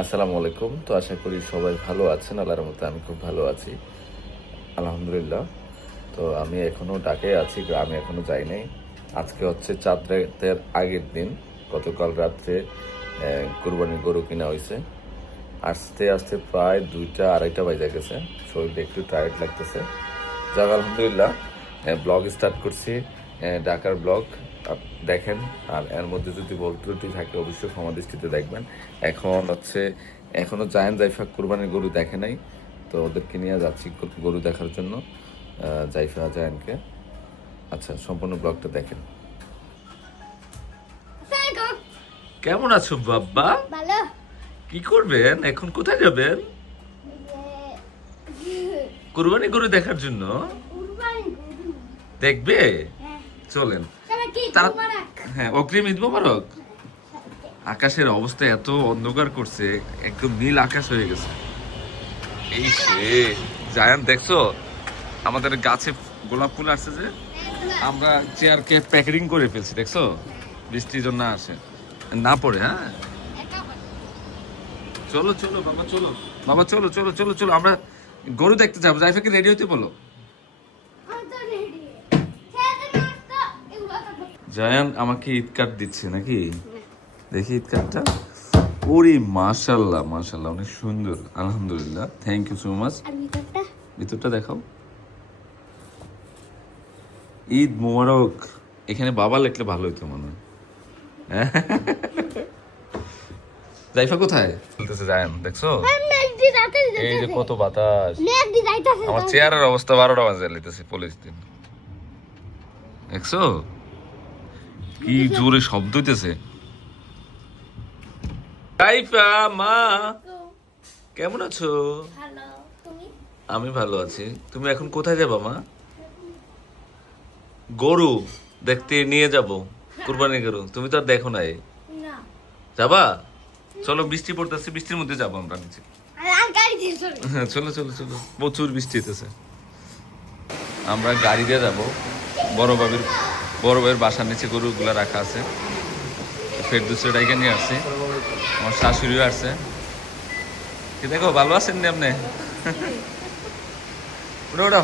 আসসালামু আলাইকুম। তো আশা করি সবাই ভালো আছেন। আল্লাহর রহমতে আমি খুব ভালো আছি, আলহামদুলিল্লাহ। তো আমি এখনো ঢাকায় আছি, গ্রামে এখনো যাই নাই। আজকে হচ্ছে চাঁদ রাতের আগের দিন। গতকাল রাত্রে কুরবানির গরু কিনা হয়েছে। আস্তে আস্তে প্রায় 2টা 2:30 বাজে গেছে। শরীরটা একটু টায়ার্ড লাগতেছে। যাক আলহামদুলিল্লাহ, ব্লগ স্টার্ট করছি, ঢাকার ব্লগ দেখেন। আর এর মধ্যে যদি ভুল ত্রুটি থাকে অবশ্যই ক্ষমা দৃষ্টিতে দেখবেন। এখন হচ্ছে এখনো জায়ান জাইফা কুরবানির গরু দেখে নাই, তো ওদেরকে নিয়ে যাচ্ছি গরু দেখার জন্য, জাইফা জায়ানকে। আচ্ছা, সম্পূর্ণ ব্লগটা দেখেন। কেমন আছো বাবা? ভালো। কি করবেন এখন? কোথায় যাবেন? কুরবানি গরু দেখার জন্য দেখবে? চলেন। হ্যাঁ, অগ্রিম ঈদ মোবারক। আকাশের অবস্থা এত অন্ধকার করছে, একদম নীল আকাশ হয়ে গেছে। এই সে জায়ান, দেখছো আমাদের গাছে গোলাপ ফুল আসছে যে, আমরা চেয়ারকে প্যাকেটিং করে ফেলছি, দেখছো? বৃষ্টির জন্য আসে না পড়ে। হ্যাঁ, চলো চলো বাবা, চলো বাবা, চলো চলো চলো চলো, আমরা গরু দেখতে যাবো। জাইফাকে রেডি হতে বলো। জায়ান আমাকে ঈদ কার্ড দিচ্ছে নাকি? দেখি ঈদ কার্ডটা। ওরে মাশাআল্লাহ মাশাআল্লাহ, অনেক সুন্দর, আলহামদুলিল্লাহ, থ্যাংক ইউ সো মাচ। ভিতরটা দেখাও। ঈদ মোবারক। এখানে বাবা লিখলে ভালো হতো মনে হয়। জাইফা কোথায়? বলতেছে জায়ান, দেখছো এই যে কত বাতাস। আমার চেয়ারের অবস্থা 12টা বাজে লিতেছে পলিথিন, দেখছো কি জোরে শব্দ হইতেছে। জাইফা মা, কেমন আছো? আমি ভালো আছি। তুমি এখন কোথায় যাবা মা? গরু দেখতে নিয়ে যাব, কুরবানি গরু। তুমি তো আর দেখো নাই, যাবা? চলো, বৃষ্টি পড়তেছে, বৃষ্টির মধ্যে যাবো আমরা নিচে। চলো চলো চলো, প্রচুর বৃষ্টি হইতেছে। আমরা গাড়ি দিয়ে যাবো। বড় ভাইয়ের বাসার নিচে গরুগুলা রাখা আছে। ফেরদৌসের ডাইকে নিয়ে আসছে, আমার শাশুড়িও আসছে। কি দেখো, ভালো আছেন নি আপনি? ওটা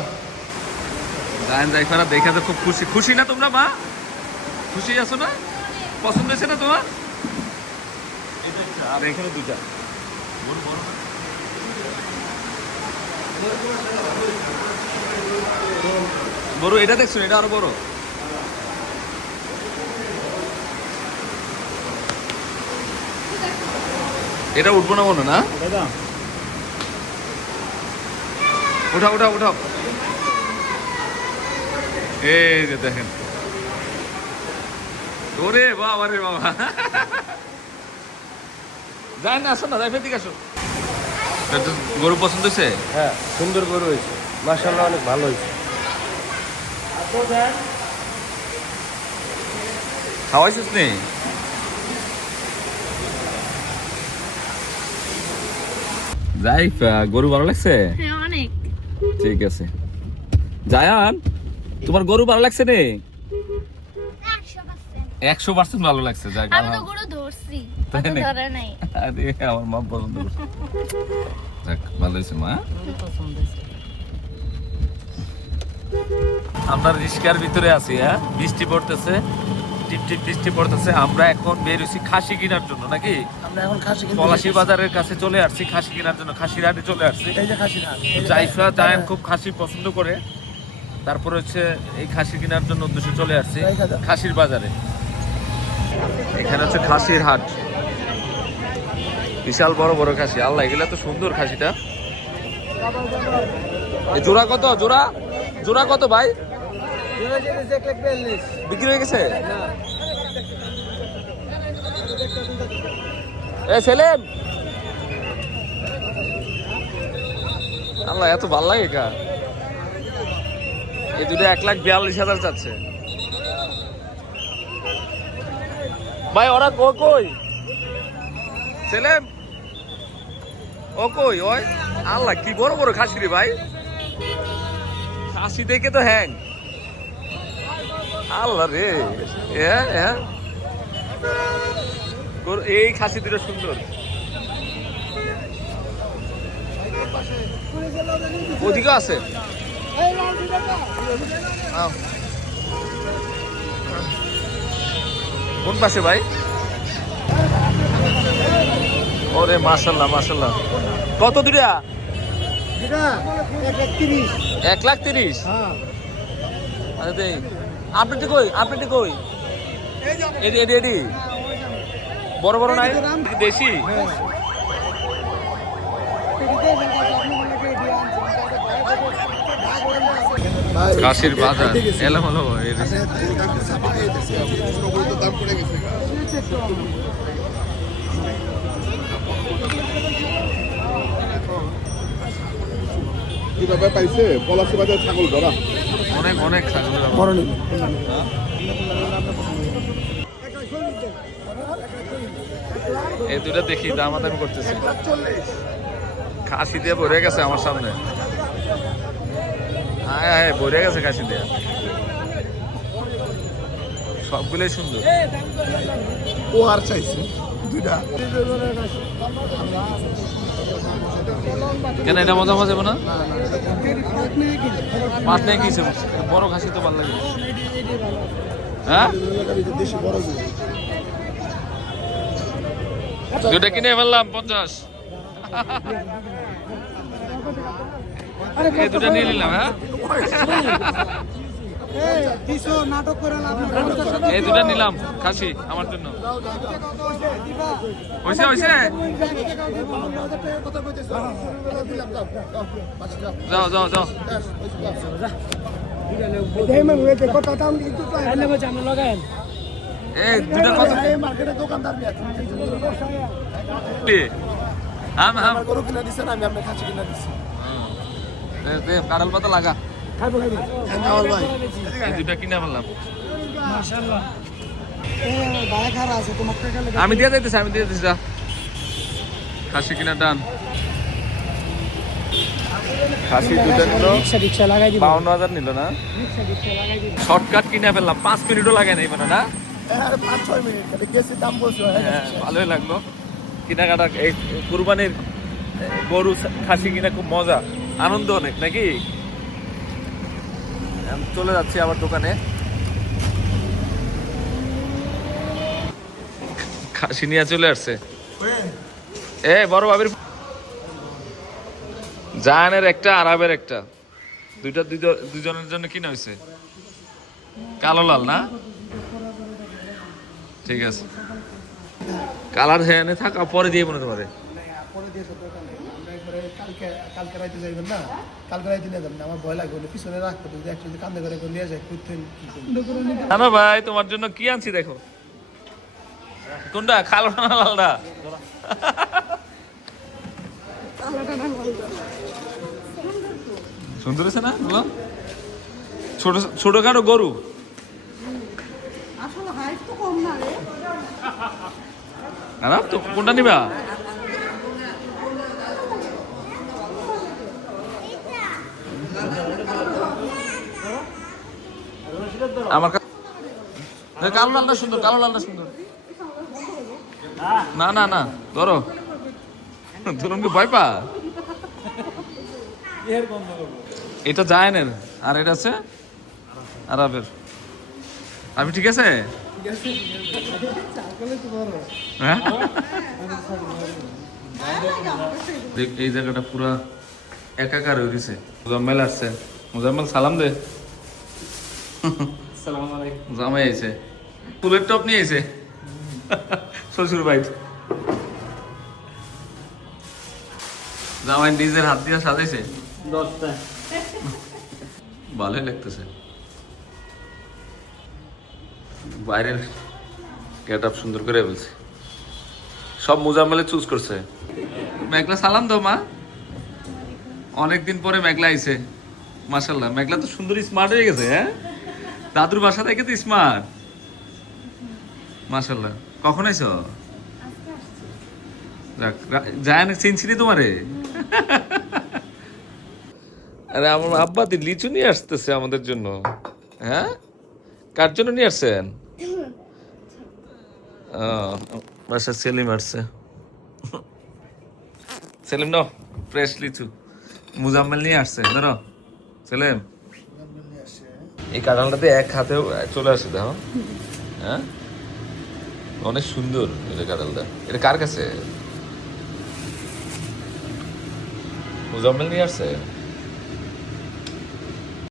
জায়ান জাইফারা দেখে তো খুব খুশি। খুশি না তোমরা মা? খুশি আছো না? পছন্দ হয়েছে না তোমার? আর এখানে দুটা বড়, এটা দেখছো? এটা আরো বড়। এটা উঠবো না মনে না? উঠাও উঠাও উঠাও। এই যে দেখেন, ওরে বাবা রে বাবা। যাই না, আসো না, যাই ফের দিকে আসো। গরু পছন্দ হয়েছে? হ্যাঁ, সুন্দর গরু হয়েছে, মাশাআল্লাহ, অনেক ভালো হয়েছে। খাওয়াইছিস নি? জাইফা, গরু ভালো লাগছে? অনেক। ঠিক আছে। জায়ান, তোমার গরু ভালো লাগছে নে? 100% ভালো লাগছে। যাক, আমি তো গরু ধরছি, কত ধরে নাই। আরে আমার মা পছন্দ করছে। যাক, ভালো হয়েছে মা। আমরা রিস্কার ভিতরে আছি। হ্যাঁ, বৃষ্টি পড়তেছে, টিপ টিপ বৃষ্টি পড়তেছে। আমরা এখন বের হইছি খাসি কেনার জন্য, নাকি? আমরা এখন খাসি কিনতে পলাশী বাজারের কাছে চলে আসছি খাসি কেনার জন্য। খাসির হাটে চলে আসছি। এই যে খাসি না, জাইফা জায়ান খুব খাসি পছন্দ করে, তারপরে হচ্ছে এই খাসি কেনার জন্য উদ্দেশ্যে চলে আসছি খাসির বাজারে। এখানে হচ্ছে খাসির হাট, বিশাল বড় বড় খাসি। আল্লাহ, এগুলা তো সুন্দর খাসিটা। জোড়া কত? জোড়া জোড়া কত ভাই? বিক্রি হয়ে গেছে? এ সেলিম, আল্লাহ, এত ভাল লাগে কা? এই দুটো 1,42,000 চাচ্ছে ভাই। ওরা কই? সেলিম, ও কই? ওই আল্লাহ, কি বড় বড় খাসি রে ভাই। খাসি দেখে তো হ্যাং। আল্লাহ রে, এই খাসি দুটো সুন্দর। ওদিকে আছে আও। কোন পাশে ভাই? ওরে মাশাল্লাহ মাশাল্লাহ। কত দুটা? 1,30,000। আরে দেই আপনি কই? আপনি কই? এডি এডি এডি বড় বড় নাই দেশি? কাশির বাজার এলামালো হয়ে গেছে। কিভাবে পাইছে পলাশি বাজার ছাগল ধরা অনেক অনেক ছাগল বড় নিন এই দুটা দেখি দামাদামি করতেছি। খাসি দিয়ে ভরে গেছে আমার সামনে। হ্যাঁ হ্যাঁ ভরে গেছে খাসি দিয়ে, সবগুলোই সুন্দর। ও আর চাইছে দুইটা কেন এটা মজা মজা যাবে না? পাঁচ নেই কিসে বড় খাসি তো ভালো লাগে। হ্যাঁ দেশি বড় দুটা কিনে ফেললাম 50। এই দুটা নিয়ে নিলাম। হ্যাঁ এই দুটা নিলাম খাসি আমার জন্য। হয়েছে হয়েছে যাও যাও যাও। এই দুটা কত? দোকানদার আম আম গরু কিনা দিচ্ছেন, আমি আপনার খাসি কিনা দিচ্ছি। কাঁঠাল পাতা লাগা। ভাই এই দুটা কিনে ফেললাম। আমি দিয়ে দিতেছি আমি দিয়ে দিতেছি। খাসি কিনা ডান। খাসি দুটা নিল 52,000 নিল না? শর্টকাট কিনে ফেললাম, 5 মিনিটও লাগে নাই মানে না? 5-6 মিনিট খালি গেছি, দাম বলছি হ্যাঁ ভালোই লাগলো কেনাকাটা। এই কুরবানির গরু খাসি কিনা খুব মজা, আনন্দ অনেক নাকি? আমি চলে যাচ্ছি আবার দোকানে। খাসি নিয়ে চলে আসছে এ বড় ভাবির। জায়ানের একটা আরবের একটা, দুজনের জন্য কিনা হয়েছে। কালো লাল না? ঠিক আছে কালার হ্যাঁ থাকা পরে দিয়ে মনে তোমারে। কালকে রাইতে যাইবেন না, কালকে রাইতে নিয়ে যাবেন না, আমার ভয় লাগবে পিছনে রাখতে যদি একটু কান্দে করে নিয়ে যায় না ভাই তোমার জন্য কি আনছি দেখো। কোনটা কালো না লালটা? সুন্দর আছে না? ছোট ছোটখাটো গরু। তো কোনটা নিবা? আমার কালো লালটা সুন্দর, কালো লালটা সুন্দর। না না না ধরো, ধরুন কি ভয় পা? এটা জায়ানের আর এটা আছে আরবের। আমি ঠিক আছে? হ্যাঁ এই জায়গাটা পুরা একাকার হয়ে গেছে। মুজাম্মেল আসছে। মুজাম্মেল সালাম দে। জামাই আইছে, ফুলের টপ নিয়ে আইছে শ্বশুর ভাই। জামাই নিজের হাত দিয়ে সাজাইছে। ভালোই লাগতেছে। বাইরের গেট আপ সুন্দর করে বলছে। সব মুজাম্মেলে চুজ করছে। মেঘলা সালাম দাও মা। অনেকদিন পরে মেঘলা আইছে। মাশাআল্লাহ মেঘলা তো সুন্দর স্মার্ট হয়ে গেছে। হ্যাঁ দাদুর বাসা থেকে তো স্মার্ট। মাশাআল্লাহ কখন আইছো? যায় না চিনছিনি তোমারে? আরে আমার আব্বা দি লিচু নিয়ে আসতেছে আমাদের জন্য। হ্যাঁ কার জন্য নিয়ে আসছেন? বাসা সেলিম আসছে। সেলিম নাও ফ্রেশ লিচু। মুজাম্মেল নিয়ে আসছে ধরো ছেলে এই কাঁঠালটাতে এক হাতেও চলে আসে দেখো হ্যাঁ অনেক সুন্দর এটা কাঁঠালটা এটা কার কাছে মুজাম্মেল নিয়ে আসছে